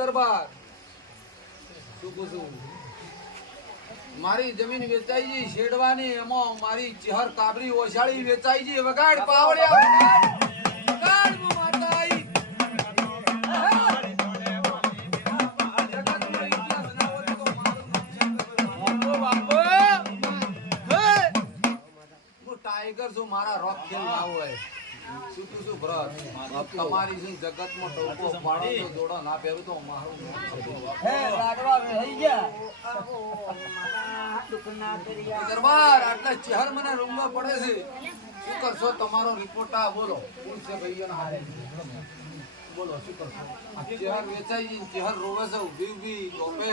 દરબાર શું પૂછું મારી જમીન વેચાઈ ગઈ શેડવાની એમાં મારી ચહેર કાબરી ઓછાળી વેચાઈ ગઈ વગાડ પાવડિયા વગાડ મો માતા આઈ ટાઈગર છું મારા રોક ખેલ ના હોય શું ભરત તમારી જગતમાં ટોકો પાડો તો જોડો ના પહેરું તો મારું હે લાડવા થઈ ગયા દરબાર આટલા ચહેર મને રૂંગો પડે છે શું કરશો તમારો રિપોર્ટ આ બોલો કોણ છે ભાઈઓના હારે બોલો શું કરશો ચહેર વેચાઈ ગઈ ચહેર રોવે છે ઊભી ટોપે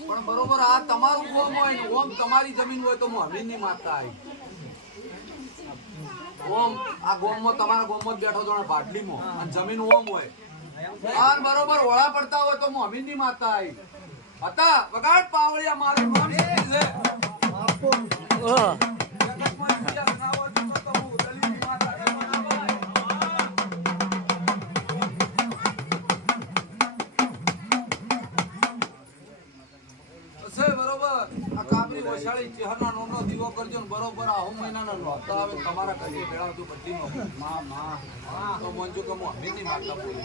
પણ બરોબર આ તમારું ગોમ હોય ને ઓમ તમારી જમીન હોય તો હું હમીન ની માતા આવી ઓમ આ ગોમમાં તમારા ગોમમાં બેઠો છો ભાટલીમાં અને જમીન ઓમ હોય આ બરોબર ઓળા પડતા હોય તો હું હમીન ની માતા આવી હતા વગાડ પાવળિયા મારું નામ છે ચહેરના નોનો દીવો કરજો ને બરોબર આ મહિનાના નોતા આવે તમારા કદી ભેળા બધી નો માં તો મંજુ કમો હમીની માતા બોલી